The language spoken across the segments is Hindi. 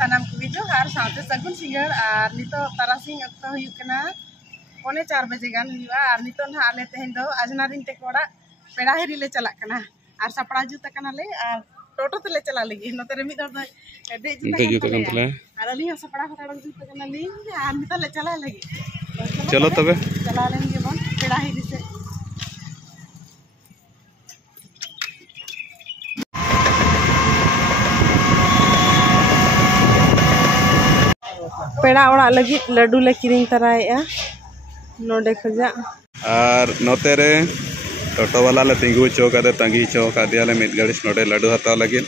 सानाम को जोहार साथे सगुन सिंगर और नितो तारासिंग अक्तो हुयुग कना पौने 4 बजे गान हुयुआ और नितो ना आले तेहेन दो आजनारिन ते कोड़ा पेड़ा हेरी ले चला कना और सपड़ा जुत कना ले और टोटो ते ले चला लगी नते रे मिद दो दे जुत कना और अली सपड़ा फटाड़ जुत कना ले और नितो ले चला लगी चलो तबे चला लेंगे बन पेड़ा हेरी से पेड़ा ओड़ा लगी लड्डू ले किरिंग तराया नोडे खजा और नोते रे टोटो वाला ले तिंगु चौका तंगी चौका दिया ले मिद गाड़ी नोडे लड्डू हताव लगी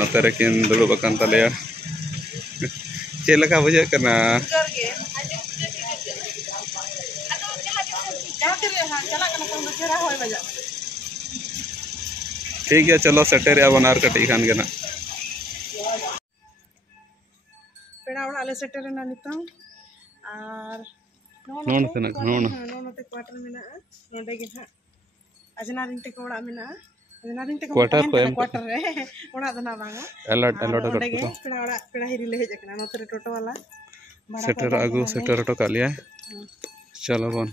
नोते रे किन दुड़ुब अकान तलेया चेल लगा बुझे करना ठीक है चलो सेटेर बनार कटी खान के ना पेड़ा ओड़ा ले सेटेर ना नितंग और नोनते ना नोनते क्वार्टर मेना नोडे गे हा अजनारिन ते कोड़ा मेना अजनारिन ते क्वार्टर को क्वार्टर रे ओड़ा दना बांगा एलर्ट एलर्ट को पेड़ा ओड़ा पेड़ा हिरी ले हेज कना नोते टोटो वाला सेटर आगु सेटर टो का लिया चलो बन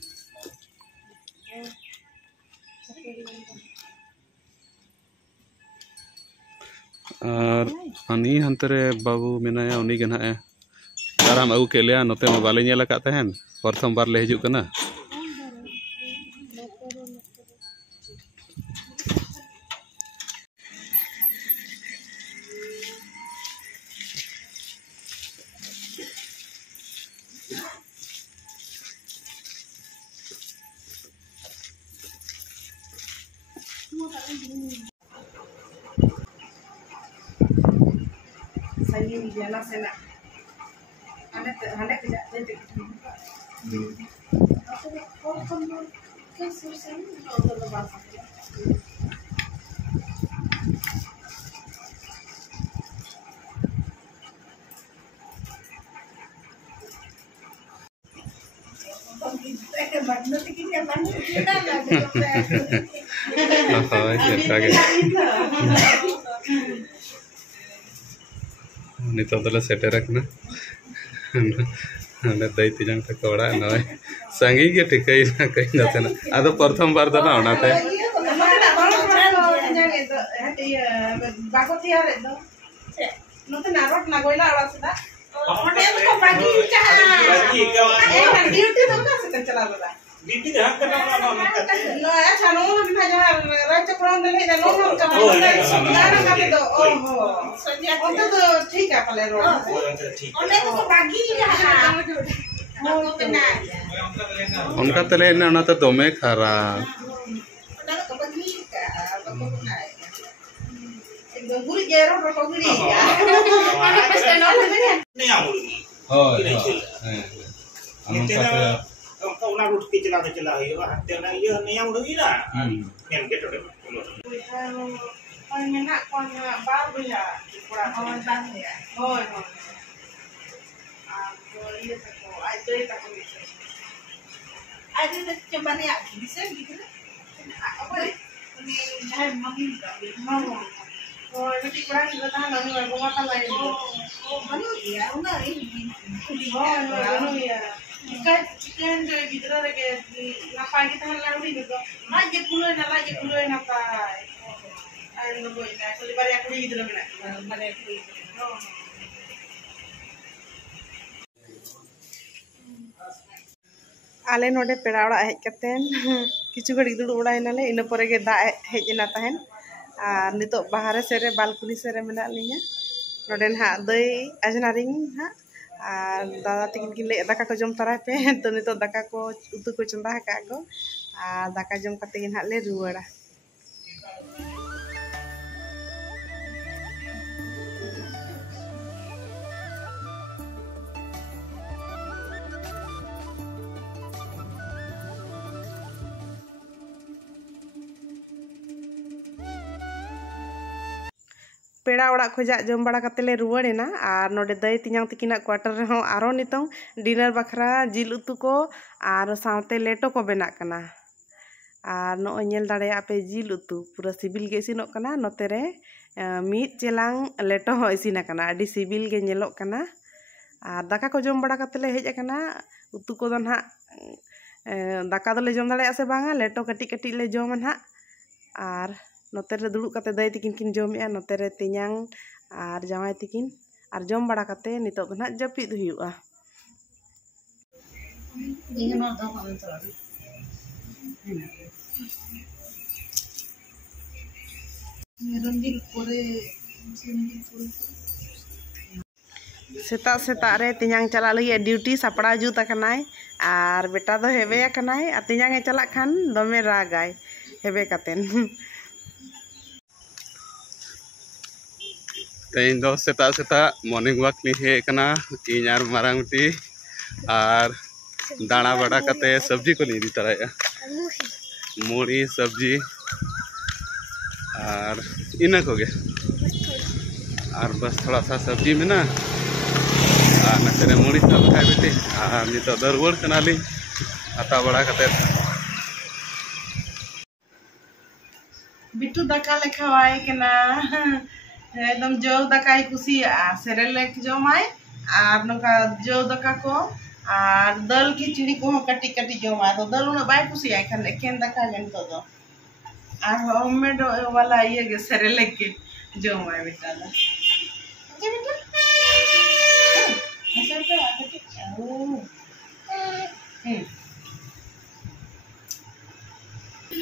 और अनी हंतरे बाबू मेनाया उनी के ना ताराम आगू के लिया नोते में बाले नेला का तहन प्रथम बार ले हिजू कना सही जाना से ना हने के जाते थे और कम कैसे से तो बात नितो दले सेटर रखना हने दई तिजंग तक कोड़ा नय संगी के ठिकई ना कहीं नते ना आदो प्रथम बार दना ओनाते बागो तियार दो नते नारोट ना गोइला आवाज दा ओंडे को बागी का ए ड्यूटी तो का से चला बला ड्यूटी दा करना नो अच्छा नो ना जहां राज्य कोण दे ले नो नो का ना का दे दो ओहो ओंते तो ठीक है पले रो ओंडे को बागी उनका तले ना ना तो दोमे खराब ओंडे को बागी का गुरी गेरो रो गुरी ओंडे को स्टेनो नहीं आमुल होय होय तो उना रूट के चला हुआ हत्ते ना ये नहीं आउट हुई ना मेन गेट ओडे ओय मेना कोन बार बुया थोड़ा और बार है होय होय आ तो ये तको आज दे तको आज दे चबाने आ दिसे दिखले अपने ने जाय मम्मी का मामा ओय बेटी कोड़ा की बता ना होय गोवा का लाइन ओ बनो दिया उना रे होय बनो दिया चिकन जो गिदरा रे नापाय के तहन लाउडी दो लाजे कुलोय ना पाय आई नो बोय ना कोली बारे कुड़ी गिदरा मेना बारे कुड़ी आले नोडे पेड़ा ओड़ा हेज कतेन किछु घड़ी दुड़ ओड़ायना ले इन परे गे दा हेज ना तहन और नितो बाहर से रे बालकनी से रे मेना लिया नोडे ना दई अजनारिंग हा और दादा तकिन की ले दाका को जम तराय पे तो नितो दाका को उतु को चंदा का को और दाका जम कते गिन हाले रुवाड़ा पेड़ा ओड़ा खोजा जम बड़ा कते ले रुवाड़ेना और नोडे दई तियांग तकिना क्वार्टर रे हो आरो नितों डिनर बखरा जिल उतु को और साथे लेटो को बेना कना और नो नेल दाड़े पे जिल उतु पूरा सिबिल गे इसिनोग कना नोते रे मीट चेलांग लेटो हो इसिन आकना आडी सिबिल गे नेलोग कना आर दाका को जम बड़ा कते ले हेज आकना उतु को दो ना दाका दले जम दाड़े से बांगा लेटो कटी कटी ले जम ना आर नोते रे दुड़ुब कते दाई तिकिन किन जमेआ नोते रे तिኛंग आर जावाई तिकिन आर जम बड़ा कते नितो दो ना जपिद हुयुआ सेता सेता रे तिኛंग चला लगी ड्यूटी सापड़ा जुत आकनाय आर बेटा दो हेबे आकनाय आ तिኛंग ए चला खान दमे रागाय हेबे कातेन तेन दो सेता सेता मॉर्निंग वॉक ली हे कना इन आर मारांगटी आर दाना बड़ा कते सब्जी को ली तरह मुड़ी सब्जी और इना को गे और बस थोड़ा सा सब्जी में ना और नते मुड़ी सब खाए बेटे और नित दरवड़ कनाली आता बड़ा कते बिटू दाका ले खवाए केना एकदम जो दाका कुसिया सेरेलेक जमाय आर नका जो दाका को आर दल खिचड़ी को कटी कटी जमा तो दल उना बाय कुसिया खान एकेन दाका गन तो दो आर होममेड वाला ये गे सेरेलेक के जमाय बेटा दा अच्छा बेटा ऐसा बेटा ओ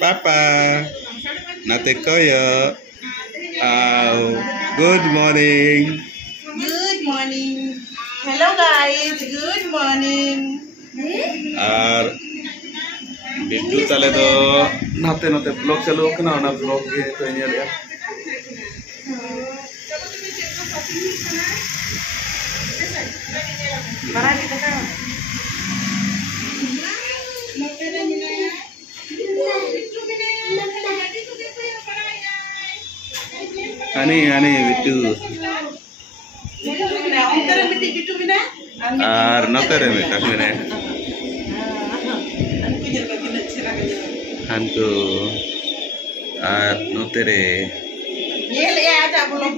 Papa nate koyo good morning hello guys good morning और बिट्टू ताले दो नाते नाते ब्लॉग चलो कना ना ब्लॉग के तो इन यार बड़ा भी कथा Ani bitu. Ar notere me takmene. Hantu. Ar notere. Ye le aja belum.